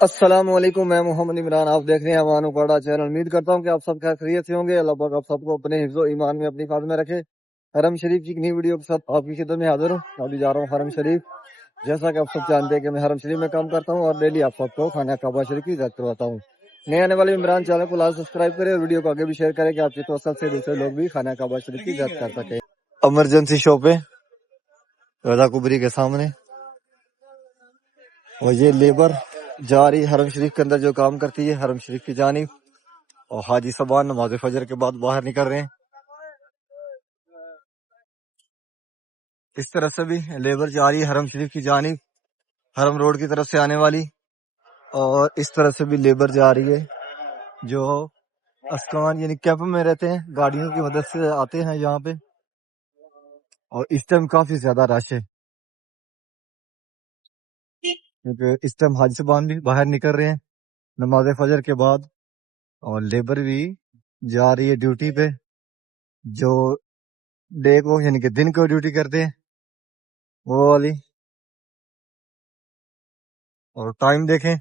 السلام علیکم، میں محمد عمران، آپ دیکھ رہے ہیں اوانو پاڑا چینل۔ امید کرتا ہوں کہ آپ سب خیریت سے ہوں گے۔ اللہ پاک آپ سب کو اپنے حفظ و ایمان میں اپنی حفاظت میں رکھے۔ حرم شریف کی ایک نئی ویڈیو کے ساتھ آپ کی خدمت میں حاضر ہوں۔ ابھی جا رہا ہوں حرم شریف۔ جیسا کہ آپ سب جانتے ہیں کہ میں حرم شریف میں کام کرتا ہوں اور ڈیلی آپ سب کو خانہ کعبہ شریف کی زیارت کرواتا ہوں۔ نئے آنے والے عمران چینل کو لازم سبسکرائب کریں اور ویڈیو کو آگے بھی شیئر کریں کہ آپ کی توسط سے دوسرے لوگ بھی خانہ کعبہ شریف کی زیارت کر سکیں۔ ایمرجنسی شاپ ہے رضا کبری کے سامنے، اور یہ لیبر جا رہی حرم شریف کے اندر جو کام کرتی ہے حرم شریف کی جانب، اور حاجی صاحبان نماز فجر کے بعد باہر نکل رہے ہیں۔ اس طرح سے بھی لیبر جا رہی ہے حرم شریف کی جانب، حرم روڈ کی طرف سے آنے والی، اور اس طرح سے بھی لیبر جا رہی ہے جو اسکان یعنی کیمپ میں رہتے ہیں، گاڑیوں کی مدد سے آتے ہیں یہاں پہ۔ اور اس ٹائم کافی زیادہ رش ہے کیونکہ اس ٹائم حاجی صاحبان بھی باہر نکل رہے ہیں نماز فجر کے بعد، اور لیبر بھی جا رہی ہے ڈیوٹی پہ، جو ڈے کو یعنی کہ دن کو ڈیوٹی کرتے ہیں وہ والی۔ اور ٹائم دیکھیں،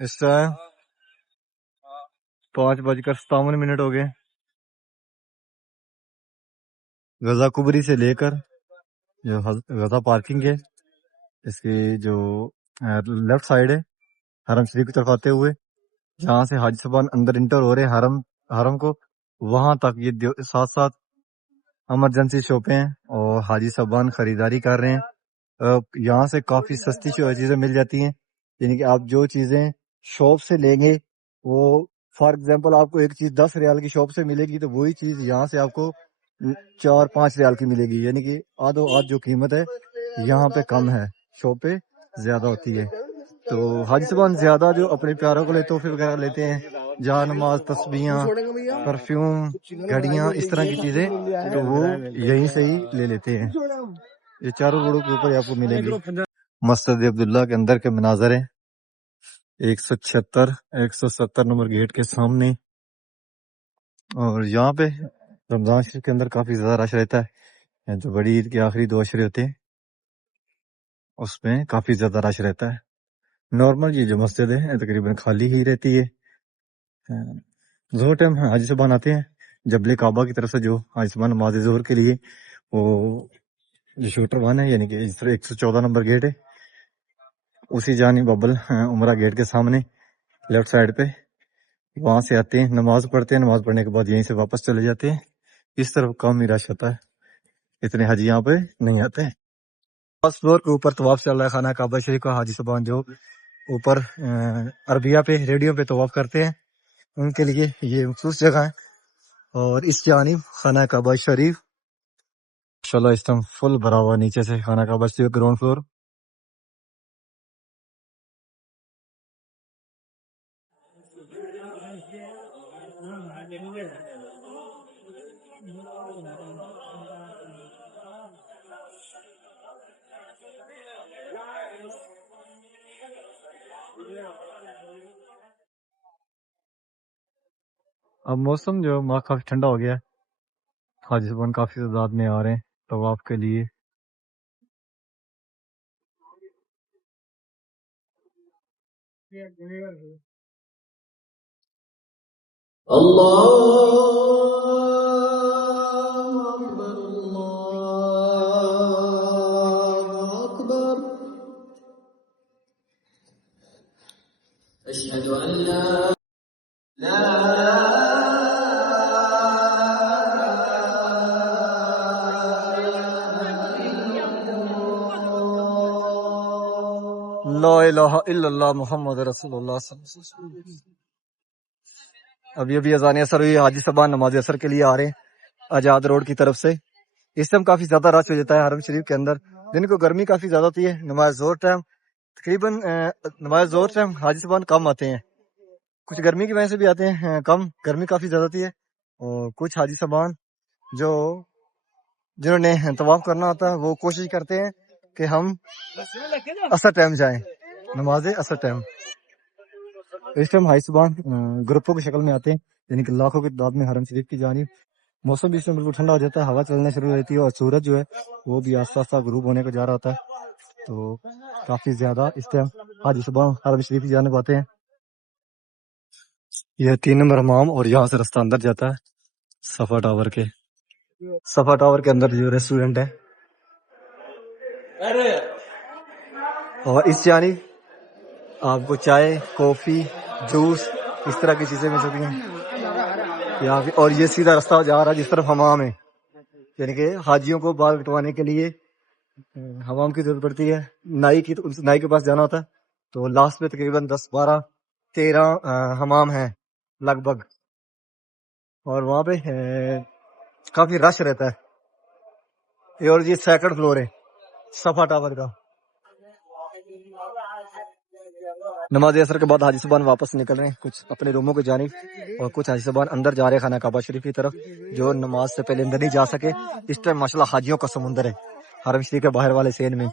اس ٹائم 5:57 ہو گئے۔ غزہ کبری سے لے کر جو غزہ پارکنگ ہے، اس کی جو لیفٹ سائیڈ ہے حرم شریف کی طرف آتے ہوئے، جہاں سے حاجی صاحبان اندر انٹر ہو رہے ہیں حرم کو، وہاں تک یہ ساتھ ساتھ ایمرجنسی شاپیں ہیں اور حاجی صاحبان خریداری کر رہے ہیں۔ یہاں سے کافی سستی چیزیں مل جاتی ہیں، یعنی کہ آپ جو چیزیں شاپ سے لیں گے وہ فار ایگزامپل آپ کو ایک چیز 10 ریال کی شاپ سے ملے گی تو وہی چیز یہاں سے آپ کو 4-5 ریال کی ملے گی، یعنی کہ آدھ جو قیمت ہے یہاں پہ کم ہے، شاپ پہ زیادہ ہوتی ہے۔ تو حاجی صاحبان زیادہ جو اپنے پیاروں کو تحفے وغیرہ لیتے ہیں، جہاں نماز، تسبیحاں، پرفیوم، گھڑیاں، اس طرح کی چیزیں، تو وہ یہیں سے ہی لے لیتے ہیں۔ یہ چاروں روڈوں کے اوپر آپ کو ملیں گے۔ مسجد عبداللہ کے اندر کے مناظر ہیں، 170 نمبر گیٹ کے سامنے، اور یہاں پہ رمضان شریف کے اندر کافی زیادہ رش رہتا ہے۔ جو بڑی عید کے آخری 2 عشرے ہوتے ہیں اس میں کافی زیادہ رش رہتا ہے۔ نارمل یہ جو مسجد ہے تقریباً خالی ہی رہتی ہے۔ ظہر ٹائم حاجی صاحبان آتے ہیں جبل کعبہ کی طرف سے، جو حاجی صاحبان نماز ظہر کے لیے وہ جو شوٹر 1 ہے یعنی کہ 114 نمبر گیٹ ہے، اسی جانب ابل عمرہ گیٹ کے سامنے لیفٹ سائیڈ پہ، وہاں سے آتے ہیں، نماز پڑھتے ہیں، نماز پڑھنے کے بعد یہیں سے واپس چلے جاتے ہیں۔ اس طرف کم ہی رش ہوتا ہے، اتنے حاجی یہاں پہ نہیں آتے ہیں۔ فرسٹ فلور کے اوپر طواف چل رہا ہے خانہ کعبہ شریف کا۔ حاجی صاحبان جو اوپر عربیہ پہ ریڈیو پہ طواف کرتے ہیں ان کے لیے یہ مخصوص جگہ ہے، اور اس جانب خانہ کعبہ شریف انشاءاللہ اس ٹائم فل بھرا ہوا نیچے سے خانہ کعبہ شریف گراؤنڈ فلور۔ اب موسم جو کافی ٹھنڈا ہو گیا ہے، حاجی صاحبان کافی تعداد میں آ رہے ہیں طواف کے لیے۔ لا الہ الا اللہ محمد رسول اللہ صلی اللہ علیہ وسلم۔ ابھی اذان اثر ہوئی، حاجی صاحبان نماز اثر کے لیے آ رہے ہیں آزاد روڈ کی طرف سے۔ اس ٹائم کافی زیادہ رش ہو جاتا ہے حرم شریف کے اندر، دن کو گرمی کافی زیادہ ہوتی ہے۔ نماز ظہر ٹائم تقریباً حاجی صاحبان کم آتے ہیں، کچھ گرمی کی وجہ سے بھی آتے ہیں کم، گرمی کافی زیادہ ہوتی ہے۔ اور کچھ حاجی صاحبان جنہوں نے طواف کرنا ہوتا ہے وہ کوشش کرتے ہیں کہ ہم عصر ٹائم جائیں، نماز عصر ٹائم۔ اس ٹائم حاجی صاحبان گروپوں کی شکل میں آتے ہیں، یعنی کہ لاکھوں کی تعداد میں حرم شریف کی جانب موسم بھی اس میں بالکل ٹھنڈا ہو جاتا ہے, ہوا چلنا شروع ہو جاتی ہے, اور سورج جو ہے وہ بھی آہستہ آہستہ غروب ہونے کو جا رہا ہوتا ہے. تو کافی زیادہ اس ٹائم حاجی صبح حرم شریف کی جانب آتے ہیں. یہ 3 نمبر حمام, اور یہاں سے رستہ اندر جاتا ہے صفا ٹاور کے. صفا ٹاور کے اندر جو ریسٹورنٹ ہے, اور اس جانب آپ کو چائے, کافی, جوس اس طرح کی چیزیں مل سکتی ہیں یہاں پہ. اور یہ سیدھا راستہ جا رہا ہے جس طرف حمام ہے, یعنی کہ حاجیوں کو بال کٹوانے کے لیے حمام کی ضرورت پڑتی ہے. نائی کی, تو نائی کے پاس جانا ہوتا ہے. تو لاسٹ میں تقریباً 10 12 13 حمام ہیں لگ بھگ, اور وہاں پہ کافی رش رہتا ہے. اور یہ 2nd فلور ہے صفا ٹاور کا. نماز اثر کے بعد حاجی صاحبان واپس نکل رہے ہیں کچھ اپنے روموں کی جانب, اور کچھ حاجی صاحبان اندر جا رہے ہیں خانہ کعبہ شریف کی طرف, جو نماز سے پہلے اندر نہیں جا سکے. اس ٹائم ماشاءاللہ حاجیوں کا سمندر ہے حرم شریف کے باہر والے سین میں.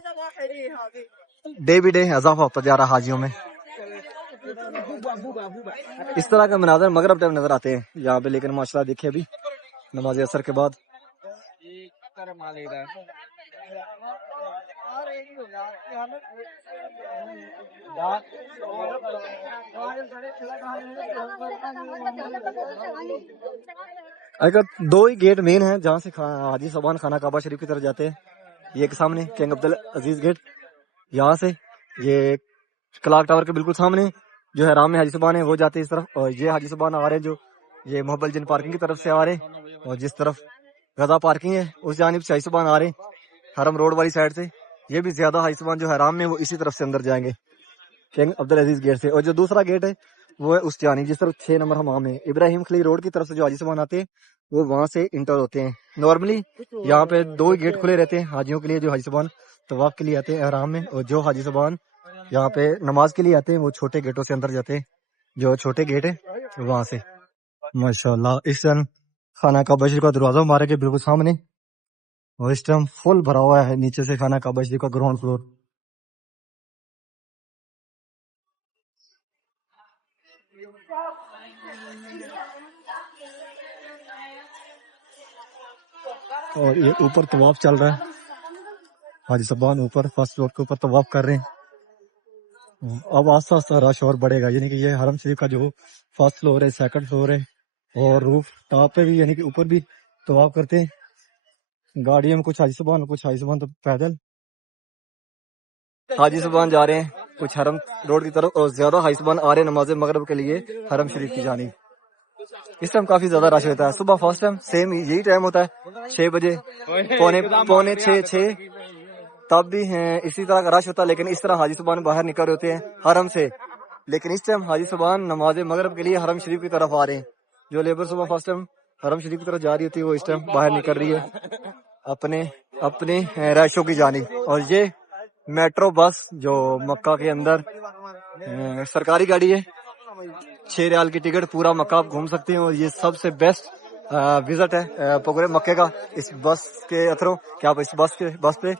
ڈے بی ڈے اضافہ ہوتا جا رہا حاجیوں میں. اس طرح کا مناظر مغرب ٹائم نظر آتے ہیں یہاں پہ, لیکن ماشاءاللہ دیکھیں ابھی نماز اثر کے بعد اگر 2 ہی گیٹ مین ہیں جہاں سے حاجی صاحبان خانہ کعبہ شریف کی طرف جاتے ہیں. یہ ایک سامنے کنگ عبدالعزیز گیٹ, یہاں سے یہ کلاک ٹاور کے بالکل سامنے جو ہے حرام میں حاجی صاحبان ہیں وہ جاتے ہیں اس طرف. اور یہ حاجی صاحبان آ رہے ہیں جو یہ محبت جن پارکنگ کی طرف سے آ رہے ہیں, اور جس طرف غزہ پارکنگ ہے اس جانب سے حاجی صاحبان آ رہے ہیں حرم روڈ والی سائڈ سے. یہ بھی زیادہ حاجی صاحبان جو حرام میں وہ اسی طرف سے اندر جائیں گے کنگ عبدالعزیز گیٹ سے. اور جو دوسرا گیٹ ہے وہ ہے اس جانب جس طرف 6 نمبر حمام ہے. ابراہیم خلیل روڈ کی طرف سے جو حاجی صاحبان آتے ہیں وہ وہاں سے انٹر ہوتے ہیں. نارملی یہاں پہ 2 ہی گیٹ کھلے رہتے ہیں حاجیوں کے لیے جو حاجی صاحبان طواف کے لیے آتے ہیں احرام میں, اور جو حاجی صاحبان یہاں پہ نماز کے لیے آتے ہیں وہ چھوٹے گیٹوں سے اندر جاتے ہیں, جو چھوٹے گیٹ ہے وہاں سے. ماشاءاللہ اس ٹائم خانہ کعبہ شریف کا دروازہ مبارک کے بالکل سامنے, اور اس ٹائم فل بھرا ہوا ہے نیچے سے خانہ کعبہ شریف کا گراؤنڈ فلور. اور یہ اوپر طواف چل رہا ہے, حاجی صاحبان اوپر 1st فلور کے اوپر طواف کر رہے ہیں. اب آہستہ آہستہ رش اور بڑھے گا, یعنی کہ یہ حرم شریف کا جو 1st فلور ہے 2nd فلور ہے, اور روف ٹاپ پہ بھی یعنی کہ اوپر بھی طواف کرتے ہیں گاڑیوں میں. کچھ حاجی صاحبان تو پیدل حاجی صاحبان جا رہے ہیں کچھ حرم روڈ کی طرف, اور زیادہ حاجی صاحبان آ رہے ہیں نماز مغرب کے لیے حرم شریف کی جانب. اس ٹائم کافی زیادہ رش ہوتا ہے. صبح فرسٹ ٹائم سیم یہی ٹائم ہوتا ہے 6 بجے, پونے 6 تب بھی اسی طرح کا رش ہوتا ہے. لیکن اس طرح حاجی صاحبان باہر نکل رہے ہوتے ہیں حرم سے. لیکن اس ٹائم حاجی صاحبان نماز مغرب کے لیے حرم شریف کی طرف آ رہے ہیں. جو لیبر صبح فرسٹ ٹائم حرم شریف کی طرف جا رہی ہوتی ہے وہ اس ٹائم باہر نکل رہی ہے اپنے رہائشوں کی جانب. اور یہ میٹرو بس جو مکہ کے اندر سرکاری گاڑی ہے, 6 ریال کی ٹکٹ, پورا مکہ آپ گھوم سکتے ہیں. اور یہ سب سے بیسٹ وزٹ ہے پورے مکے کا اس بس کے تھرو, کہ آپ اس بس پہ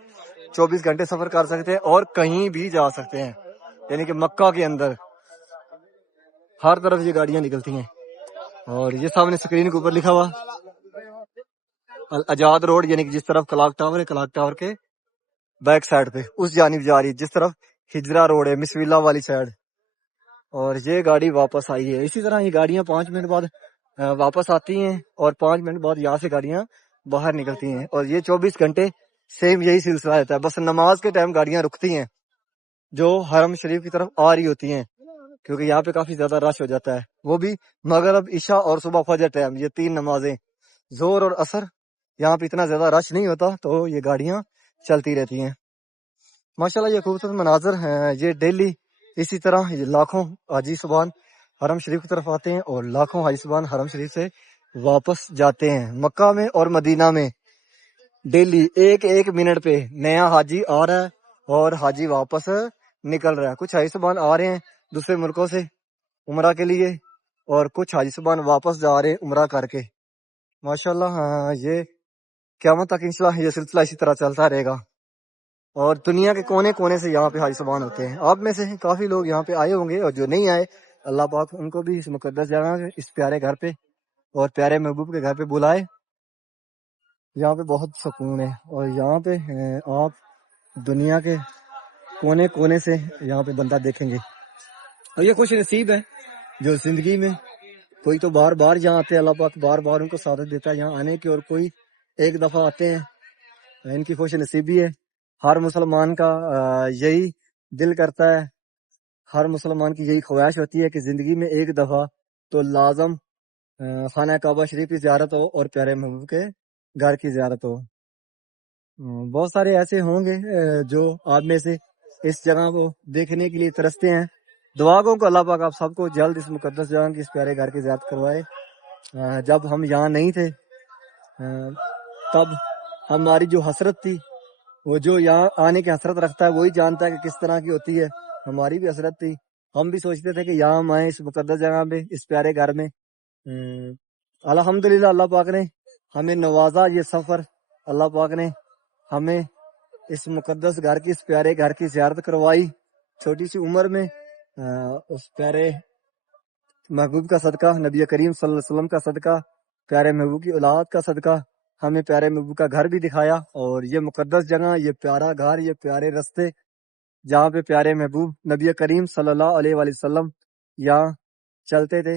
24 گھنٹے سفر کر سکتے ہیں اور کہیں بھی جا سکتے ہیں. یعنی کہ مکہ کے اندر ہر طرف یہ گاڑیاں نکلتی ہیں. اور یہ سامنے سکرین کے اوپر لکھا ہوا الاجاد روڈ, یعنی کہ جس طرف کلاک ٹاور ہے کلاک ٹاور کے بیک سائڈ پہ اس جانب جا رہی ہے, جس طرف ہجرا روڈ ہے مسویلا والی سائڈ. اور یہ گاڑی واپس آئی ہے. اسی طرح یہ گاڑیاں 5 منٹ بعد واپس آتی ہیں, اور 5 منٹ بعد یہاں سے گاڑیاں باہر نکلتی ہیں. اور یہ 24 گھنٹے سیم یہی سلسلہ رہتا ہے. بس نماز کے ٹائم گاڑیاں رکتی ہیں جو حرم شریف کی طرف آ رہی ہوتی ہیں, کیونکہ یہاں پہ کافی زیادہ رش ہو جاتا ہے. وہ بھی مغرب, عشاء اور صبح فجر ٹائم, یہ 3 نمازیں زور اور عصر یہاں پہ اتنا زیادہ رش نہیں ہوتا, تو یہ گاڑیاں چلتی رہتی ہیں. ماشاءاللہ یہ خوبصورت مناظر ہیں. یہ ڈیلی اسی طرح لاکھوں حاجی صاحبان حرم شریف کی طرف آتے ہیں, اور لاکھوں حاجی صاحبان حرم شریف سے واپس جاتے ہیں. مکہ میں اور مدینہ میں ڈیلی 1 منٹ پہ نیا حاجی آ رہا ہے اور حاجی واپس نکل رہا ہے. کچھ حاجی صاحبان آ رہے ہیں دوسرے ملکوں سے عمرہ کے لیے, اور کچھ حاجی صاحبان واپس جا رہے ہیں عمرہ کر کے. ماشاءاللہ یہ قیامت تک انشاءاللہ یہ سلسلہ اسی طرح چلتا رہے گا. اور دنیا کے کونے کونے سے یہاں پہ حاجی صاحبان ہوتے ہیں. آپ میں سے کافی لوگ یہاں پہ آئے ہوں گے, اور جو نہیں آئے اللہ پاک ان کو بھی اس مقدس جگہ اس پیارے گھر پہ اور پیارے محبوب کے گھر پہ بلائے, یہاں پہ بہت سکون ہے، اور یہاں پہ آپ دنیا کے کونے کونے سے یہاں پہ بندہ دیکھیں گے، اور یہ خوش نصیب ہے جو زندگی میں کوئی تو بار بار یہاں آتے ہیں، اللہ پاک بار بار ان کو سعادت دیتا ہے یہاں آنے کی، اور کوئی ایک دفعہ آتے ہیں، ان کی خوش نصیبی ہے۔ ہر مسلمان کا یہی دل کرتا ہے، ہر مسلمان کی یہی خواہش ہوتی ہے کہ زندگی میں ایک دفعہ تو لازم خانہ کعبہ شریف کی زیارت ہو اور پیارے محبوب کے گھر کی زیارت ہو۔ بہت سارے ایسے ہوں گے جو آپ میں سے اس جگہ کو دیکھنے کے لیے ترستے ہیں۔ دعا کو اللہ پاک آپ سب کو جلد اس مقدس جگہ کی اس پیارے گھر کی زیارت کروائے۔ جب ہم یہاں نہیں تھے تب ہماری جو حسرت تھی، وہ جو یہاں آنے کی حسرت رکھتا ہے وہی جانتا ہے کہ کس طرح کی ہوتی ہے۔ ہماری بھی حسرت تھی، ہم بھی سوچتے تھے کہ یہاں ہم آئیں اس مقدس جگہ پہ، اس پیارے گھر میں۔ الحمدللہ اللہ پاک نے ہمیں نوازا، یہ سفر اللہ پاک نے ہمیں اس مقدس گھر کی، اس پیارے گھر کی زیارت کروائی چھوٹی سی عمر میں۔ اس پیارے محبوب کا صدقہ، نبی کریم صلی اللہ علیہ وسلم کا صدقہ، پیارے محبوب کی اولاد کا صدقہ ہمیں پیارے محبوب کا گھر بھی دکھایا، اور یہ مقدس جگہ، یہ پیارا گھر، یہ پیارے رستے جہاں پہ پیارے محبوب نبی کریم صلی اللہ علیہ وآلہ وسلم یہاں چلتے تھے،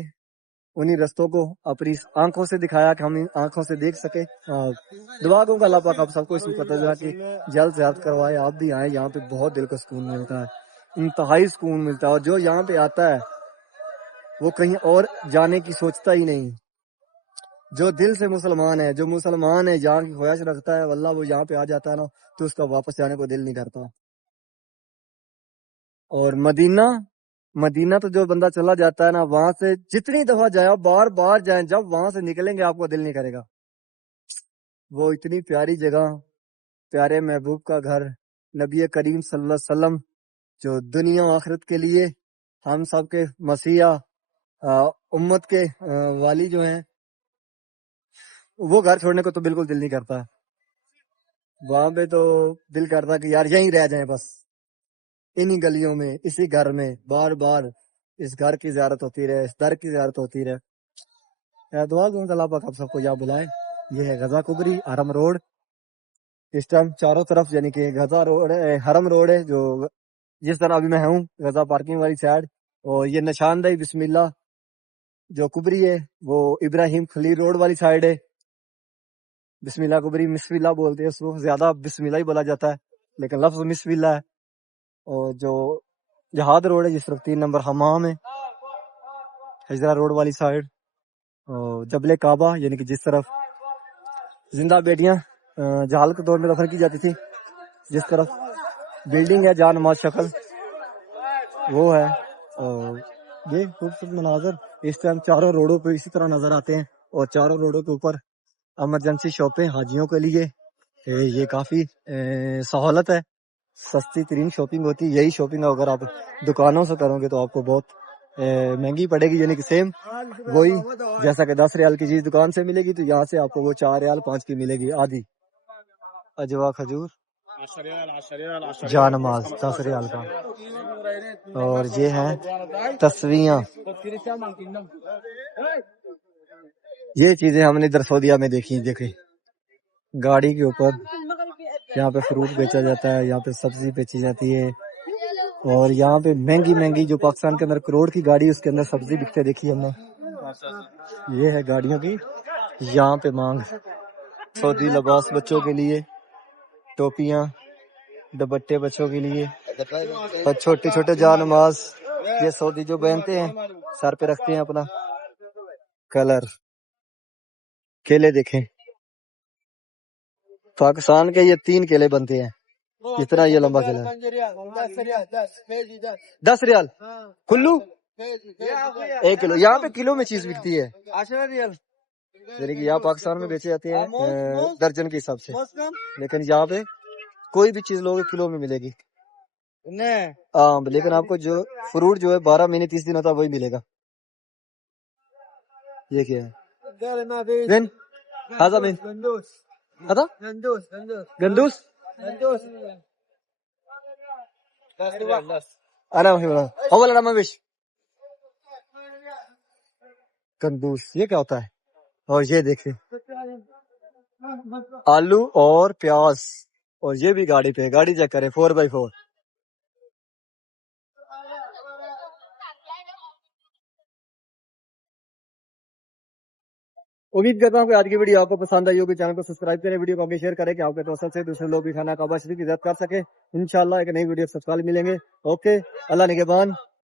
انہی رستوں کو اپنی آنکھوں سے دکھایا کہ ہم ان آنکھوں سے دیکھ سکے۔ دعا کو اللہ پاک آپ سب کو اس مقدس جگہ کی جلد زیارت کروائے۔ آپ بھی آئیں، یہاں پہ بہت دل کو سکون ملتا ہے، انتہائی سکون ملتا ہے، اور جو یہاں پہ آتا ہے وہ کہیں اور جانے کی سوچتا ہی نہیں۔ جو دل سے مسلمان ہے، جو مسلمان ہے، یہاں کی خواہش رکھتا ہے، واللہ وہ یہاں پہ آ جاتا ہے نا تو اس کا واپس جانے کو دل نہیں کرتا۔ اور مدینہ تو جو بندہ چلا جاتا ہے نا، وہاں سے جتنی دفعہ جائے، بار بار جائیں، جب وہاں سے نکلیں گے آپ کو دل نہیں کرے گا۔ وہ اتنی پیاری جگہ، پیارے محبوب کا گھر، نبی کریم صلی اللہ علیہ وسلم جو دنیا و آخرت کے لیے ہم سب کے مسیحا امت کے والی جو ہیں، وہ گھر چھوڑنے کو تو بالکل دل نہیں کرتا۔ وہاں پہ تو دل کرتا کہ یار یہیں رہ جائیں، بس انہی گلیوں میں، اسی گھر میں بار بار اس گھر کی زیارت ہوتی رہے، اس در کی زیارت ہوتی رہے۔ دعا دوں کہ اللہ پاک آپ سب کو یہاں بلائے۔ یہ ہے غزہ کبری حرم روڈ، اس ٹائم چاروں طرف یعنی کہ غزہ روڈ ہے، حرم روڈ ہے، جو جس طرح ابھی میں ہوں غزہ پارکنگ والی سائڈ، اور یہ نشاندہی بسم اللہ جو کبری ہے وہ ابراہیم خلیل روڈ والی سائڈ ہے۔ بسم اللہ کبری، بسم اللہ بولتے ہیں اس کو، زیادہ بسم اللہ ہی بولا جاتا ہے لیکن لفظ بسم اللہ ہے۔ اور جو جہاد روڈ ہے جس طرف 3 نمبر حمام ہے، ہجرہ روڈ والی سائڈ، اور جبل کعبہ یعنی کہ جس طرف زندہ بیٹیاں جہال کے دور میں دفن کی جاتی تھی، جس طرف بلڈنگ ہے جان نماز شکل وہ ہے۔ اور یہ خوبصورت مناظر اس ٹائم چاروں روڈوں پہ اسی طرح نظر آتے ہیں، اور چاروں روڈوں کے اوپر ایمرجنسی شاپیں حاجیوں کے لیے، یہ کافی سہولت ہے، سستی ترین شاپنگ ہوتی ہے۔ یہی شاپنگ اگر آپ دکانوں سے کرو گے تو آپ کو بہت مہنگی پڑے گی، یعنی کہ سیم وہی جیسا کہ 10 ریال کی چیز دکان سے ملے گی تو یہاں سے آپ کو وہ 4 ریال 5 کی ملے گی آدھی۔ اجوا کھجور جان نماز 10 ریال کا، اور یہ ہیں تسویاں، یہ چیزیں ہم نے ادھر سعودیہ میں دیکھیں گاڑی کے اوپر یہاں پہ فروٹ بیچا جاتا ہے، یہاں پہ سبزی بیچی جاتی ہے، اور یہاں پہ مہنگی جو پاکستان کے اندر کروڑ کی گاڑی اس کے اندر سبزی بکتے دیکھی ہم نے۔ یہ ہے گاڑیوں کی یہاں پہ مانگ، سعودی لباس بچوں کے لیے، ٹوپیاں دوپٹے بچوں کے لیے، اور چھوٹے چھوٹے جا نماز یہ سعودی جو پہنتے ہیں سر پہ رکھتے ہیں اپنا کلر۔ کیلے دیکھیں، پاکستان کے یہ 3 کیلے بنتے ہیں، اتنا یہ لمبا کیلا ہے، 10 ریال کلو 1 کلو۔ یہاں پہ کلو میں چیز بکتی ہے، یعنی کہ یہاں پاکستان میں بیچے جاتے ہیں درجن کے حساب سے، لیکن یہاں پہ کوئی بھی چیز لوگے کلو میں ملے گی، لیکن آپ کو جو فروٹ جو ہے 12 مہینے 30 دن ہوتا ہے وہی ملے گا۔ یہ کیا ہے؟ دن ہاضا من ہاضا گندوس اول انا مش گندوس، یہ کیا ہوتا ہے؟ اور یہ دیکھیں آلو اور پیاز، اور یہ بھی گاڑی پہ، گاڑی چیک کریں 4x4۔ امید کرتا ہوں کہ آج کی ویڈیو آپ کو پسند آئی ہوگی، چینل کو سبسکرائب کریں، ویڈیو کو آگے شیئر کریں کہ آپ کے توسل سے دوسرے لوگ بھی کھانا کعبہ شریف کی عزت کر سکیں۔ انشاءاللہ ایک نئی ویڈیو سے کل ملیں گے۔ اوکے، اللہ نگہبان۔